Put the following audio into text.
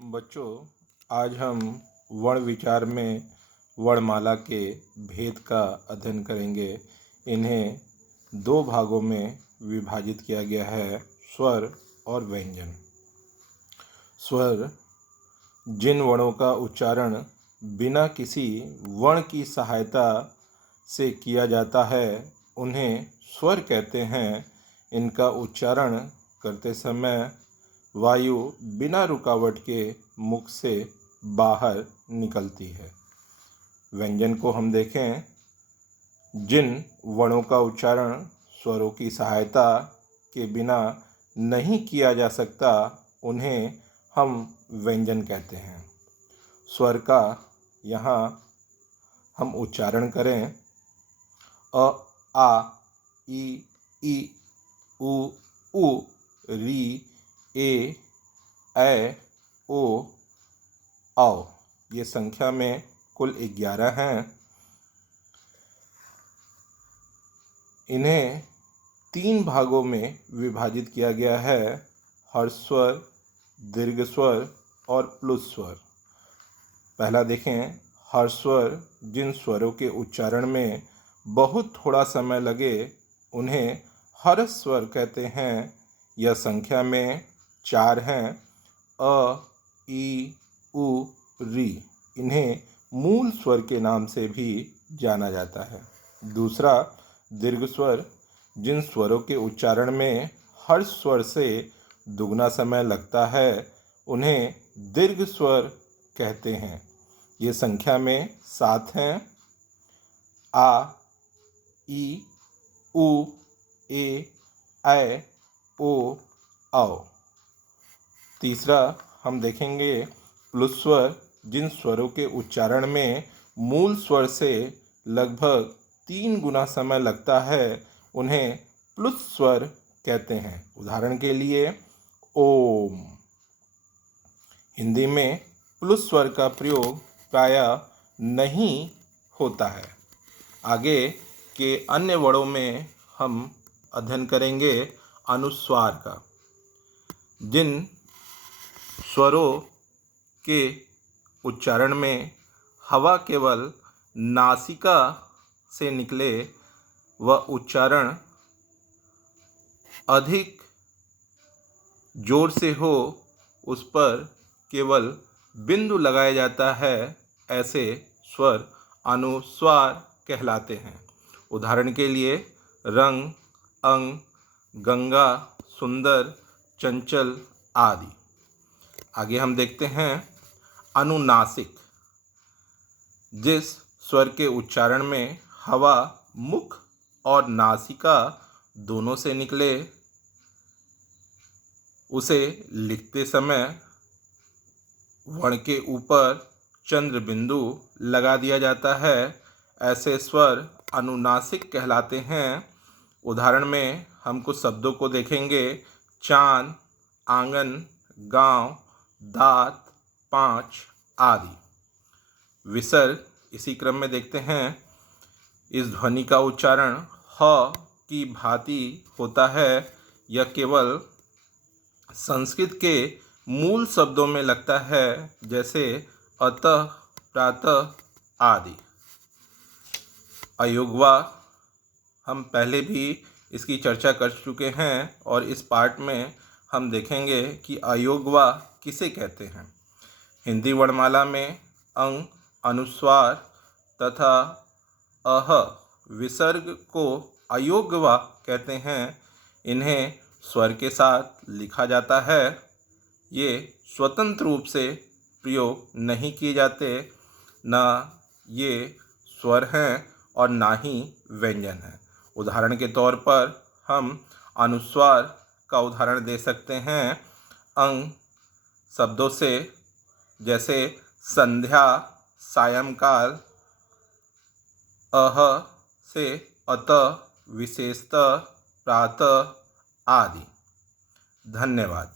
बच्चों, आज हम वर्ण विचार में वर्णमाला के भेद का अध्ययन करेंगे। इन्हें दो भागों में विभाजित किया गया है, स्वर और व्यंजन। स्वर जिन वर्णों का उच्चारण बिना किसी वर्ण की सहायता से किया जाता है, उन्हें स्वर कहते हैं। इनका उच्चारण करते समय वायु बिना रुकावट के मुख से बाहर निकलती है। व्यंजन को हम देखें, जिन वर्णों का उच्चारण स्वरों की सहायता के बिना नहीं किया जा सकता, उन्हें हम व्यंजन कहते हैं। स्वर का यहाँ हम उच्चारण करें, अ, आ, ई, उ, री, ए, ओ, औ। ये संख्या में कुल 11 हैं। इन्हें 3 भागों में विभाजित किया गया है, हर्ष स्वर, दीर्घ स्वर और प्लुत स्वर। पहला देखें, हर्ष स्वर जिन स्वरों के उच्चारण में बहुत थोड़ा समय लगे, उन्हें हर्ष स्वर कहते हैं। यह संख्या में 4 हैं, अ, ई, उ, री। इन्हें मूल स्वर के नाम से भी जाना जाता है। दूसरा, दीर्घ स्वर जिन स्वरों के उच्चारण में हर्ष स्वर से दुगना समय लगता है, उन्हें दीर्घ स्वर कहते हैं। ये संख्या में 7 हैं, आ, ई, उ, ए, ओ, औ। तीसरा हम देखेंगे, प्लुत स्वर जिन स्वरों के उच्चारण में मूल स्वर से लगभग 3 गुना समय लगता है, उन्हें प्लुत स्वर कहते हैं। उदाहरण के लिए, ओम। हिंदी में प्लुत स्वर का प्रयोग प्रायः नहीं होता है। आगे के अन्य वर्णों में हम अध्ययन करेंगे अनुस्वार का। जिन स्वरों के उच्चारण में हवा केवल नासिका से निकले व उच्चारण अधिक जोर से हो, उस पर केवल बिंदु लगाया जाता है, ऐसे स्वर अनुस्वार कहलाते हैं। उदाहरण के लिए, रंग, अंग, गंगा, सुंदर, चंचल आदि। आगे हम देखते हैं अनुनासिक। जिस स्वर के उच्चारण में हवा मुख और नासिका दोनों से निकले, उसे लिखते समय वर्ण के ऊपर चंद्र बिंदु लगा दिया जाता है। ऐसे स्वर अनुनासिक कहलाते हैं। उदाहरण में हम कुछ शब्दों को देखेंगे, चांद, आंगन, गांव, दांत, 5 आदि। विसर्ग इसी क्रम में देखते हैं। इस ध्वनि का उच्चारण ह की भांति होता है। यह केवल संस्कृत के मूल शब्दों में लगता है, जैसे अतः, प्रातः आदि। अयोगवा हम पहले भी इसकी चर्चा कर चुके हैं और इस पाठ में हम देखेंगे कि अयोगवा किसे कहते हैं। हिंदी वर्णमाला में अंग, अनुस्वार तथा अह विसर्ग को अयोगवा कहते हैं। इन्हें स्वर के साथ लिखा जाता है। ये स्वतंत्र रूप से प्रयोग नहीं किए जाते, ना ये स्वर हैं और ना ही व्यंजन हैं। उदाहरण के तौर पर हम अनुस्वार का उदाहरण दे सकते हैं अंग शब्दों से, जैसे संध्या, सायंकाल, अह से अतः, विशेषतः, प्रातः आदि। धन्यवाद।